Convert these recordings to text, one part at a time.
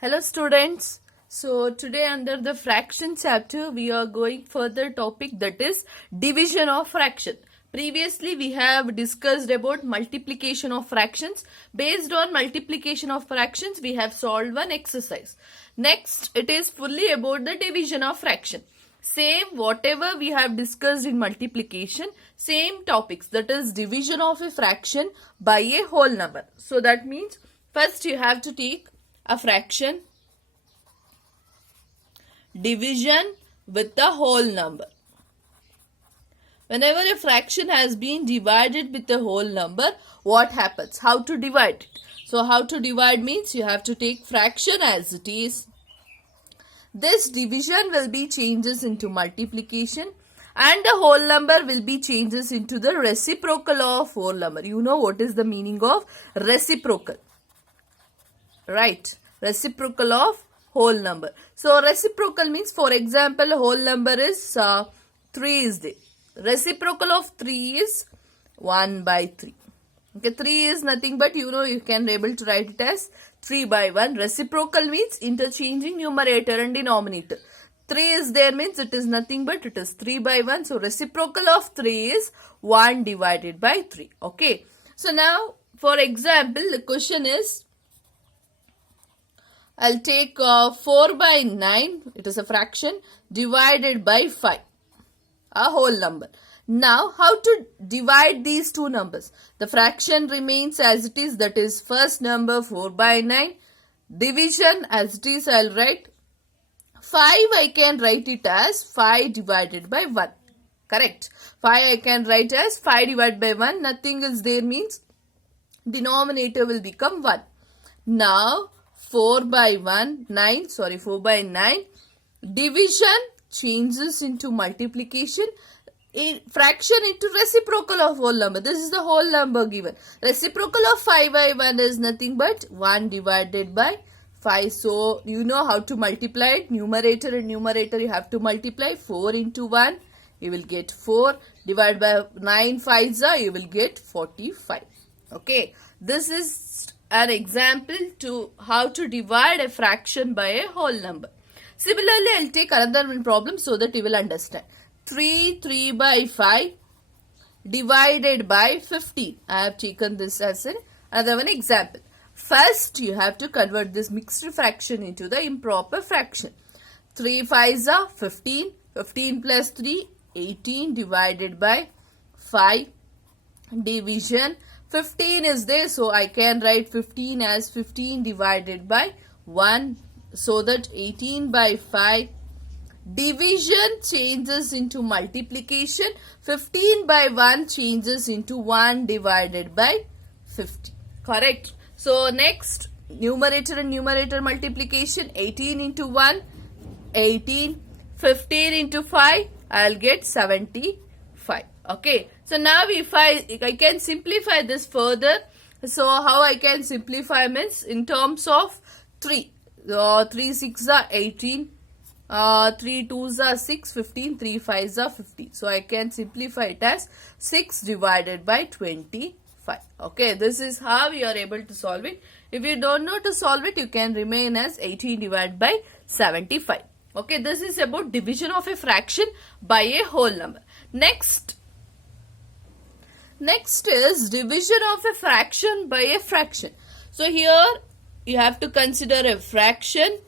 Hello students. So today under the fraction chapter we are going further topic, that is division of fraction. Previously we have discussed about multiplication of fractions. Based on multiplication of fractions we have solved one exercise. Next it is fully about the division of fraction. Same whatever we have discussed in multiplication, same topics, that is division of a fraction by a whole number. So that means first you have to take a fraction, division with the whole number. Whenever a fraction has been divided with a whole number, what happens? How to divide it? So how to divide means you have to take fraction as it is. This division will be changes into multiplication and the whole number will be changes into the reciprocal of whole number. You know what is the meaning of reciprocal? Right, reciprocal of whole number. So reciprocal means, for example, whole number is 3 is there. Reciprocal of 3 is 1 by 3. Okay, 3 is nothing but you can able to write it as 3 by 1. Reciprocal means interchanging numerator and denominator. 3 is there means it is nothing but it is 3 by 1. So reciprocal of 3 is 1 divided by 3. Okay. So now for example the question is, I'll take 4 by 9, it is a fraction, divided by 5, a whole number. Now, how to divide these two numbers? The fraction remains as it is, that is first number 4 by 9. Division as it is, I'll write 5, I can write it as 5 divided by 1. Correct. 5 I can write as 5 divided by 1. Nothing is there means denominator will become 1. Now, 4 by 9, division changes into multiplication, fraction into reciprocal of whole number. This is the whole number given. Reciprocal of 5 by 1 is nothing but 1 divided by 5. So, you know how to multiply it. Numerator and numerator you have to multiply. 4 into 1, you will get 4. Divided by 9 5s, you will get 45. Okay. This is an example to how to divide a fraction by a whole number. Similarly, I'll take another one problem so that you will understand. 3 by 5 divided by 15. I have taken this as another one example. First, you have to convert this mixed fraction into the improper fraction. 3 5s are 15. 15 plus 3, 18 divided by 5. Division. 15 is there, so I can write 15 as 15 divided by 1, so that 18 by 5. Division changes into multiplication. 15 by 1 changes into 1 divided by 50. Correct. So next, numerator and numerator multiplication. 18 into 1, 18. 15 into 5, I'll get 75. Okay. So now if I can simplify this further. So how I can simplify means in terms of 3. 3 6s are 18. 3 2s are 6, 15. 3 5s are 50. So I can simplify it as 6 divided by 25. Okay. This is how you are able to solve it. If you don't know to solve it, you can remain as 18 divided by 75. Okay. This is about division of a fraction by a whole number. Next is division of a fraction by a fraction. So here you have to consider a fraction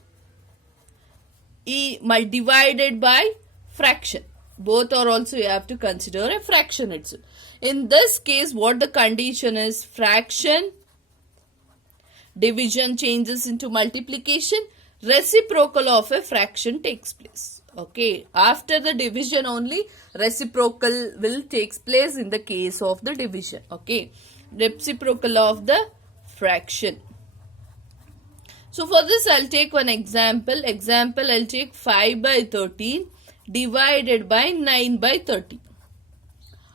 divided by fraction. Both are also you have to consider a fraction itself. In this case, what the condition is, fraction, division changes into multiplication, reciprocal of a fraction takes place. Okay, after the division only reciprocal will takes place in the case of the division. Okay, reciprocal of the fraction. So for this I'll take one example. I'll take 5 by 13 divided by 9 by 13.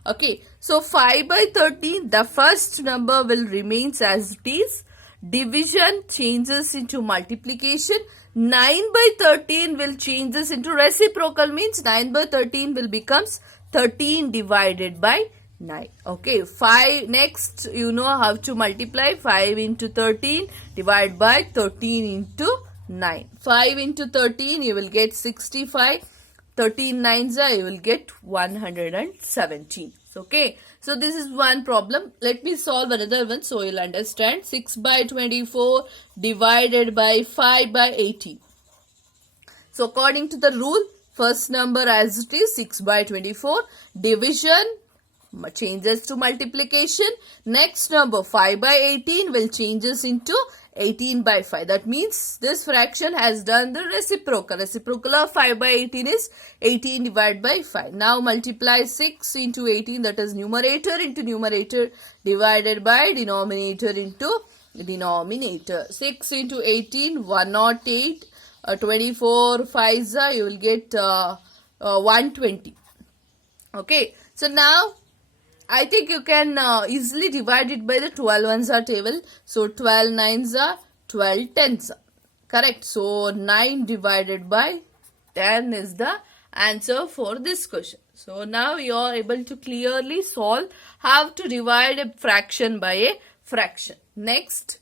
Okay, so 5 by 13, the first number will remains as it is. Division changes into multiplication. 9 by 13 will changes into reciprocal, means 9 by 13 will becomes 13 divided by 9. Okay, 5. Next, you know how to multiply. 5 into 13 divided by 13 into 9. 5 into 13, you will get 65. 13 nines are, you will get 117. Okay, so this is one problem. Let me solve another one so you'll understand. 6 by 24 divided by 5 by 18. So according to the rule, first number as it is 6 by 24, division changes to multiplication. Next number 5 by 18 will changes into 18 by 5. That means this fraction has done the reciprocal. Reciprocal of 5 by 18 is 18 divided by 5. Now multiply 6 into 18, that is numerator into numerator divided by denominator into denominator. 6 into 18, 108. 24 5s, you will get 120. Okay, so now I think you can easily divide it by the 12 ones are table. So 12 9s are 12 10s are. Correct. So 9 divided by 10 is the answer for this question. So now you are able to clearly solve how to divide a fraction by a fraction. Next.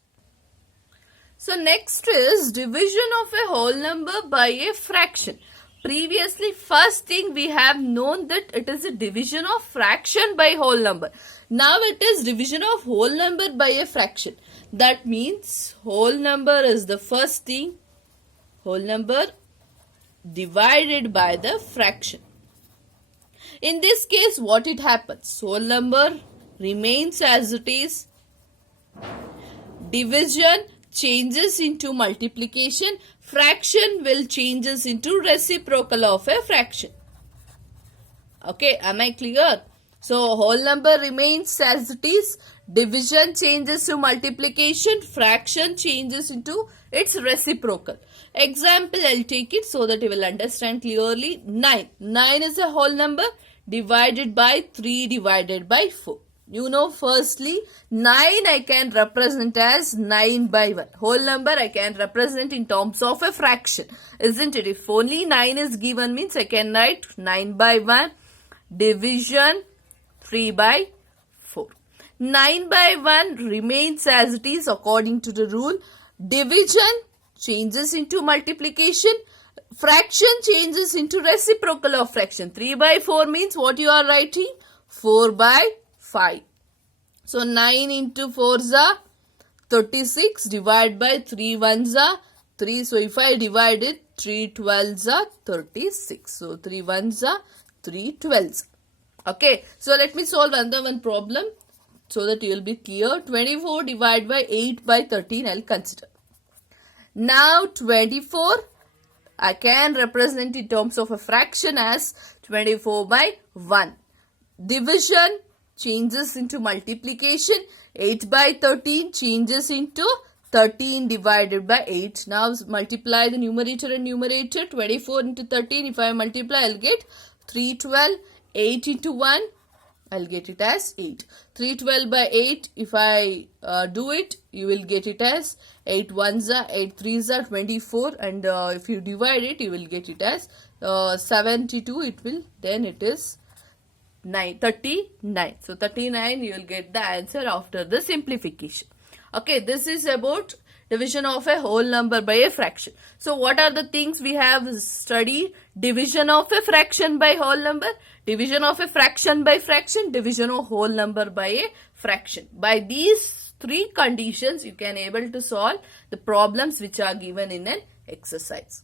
So next is division of a whole number by a fraction. Previously, first thing we have known that it is a division of fraction by whole number. Now it is division of whole number by a fraction. That means whole number is the first thing. Whole number divided by the fraction. In this case, what it happens? Whole number remains as it is. Division changes into multiplication. Fraction will changes into reciprocal of a fraction. Okay, am I clear? So whole number remains as it is. Division changes to multiplication. Fraction changes into its reciprocal. Example, I'll take it so that you will understand clearly. 9. 9 is a whole number divided by 3 divided by 4. You know, firstly, 9 I can represent as 9 by 1. Whole number I can represent in terms of a fraction. Isn't it? If only 9 is given means I can write 9 by 1 division 3 by 4. 9 by 1 remains as it is according to the rule. Division changes into multiplication. Fraction changes into reciprocal of fraction. 3 by 4 means what you are writing? 4 by 5. So 9 into 4s are 36 divided by 3 1s are 3. So if I divide it, 3 12s are 36. So 3 1s are 3 12s. Okay. So let me solve another one problem so that you will be clear. 24 divided by 8 by 13 I will consider. Now 24 I can represent in terms of a fraction as 24 by 1. Division changes into multiplication. 8 by 13 changes into 13 divided by 8. Now multiply the numerator and numerator. 24 into 13. If I multiply, I'll get 312. 8 into 1, I'll get it as 8. 312 by 8. If I do it, you will get it as 8 1s are 8 3s are 24. And if you divide it, you will get it as 72. It is 39. So 39 you will get the answer after the simplification. Okay, this is about division of a whole number by a fraction. So what are the things we have studied? Division of a fraction by whole number, division of a fraction by fraction, division of whole number by a fraction. By these 3 conditions you can able to solve the problems which are given in an exercise.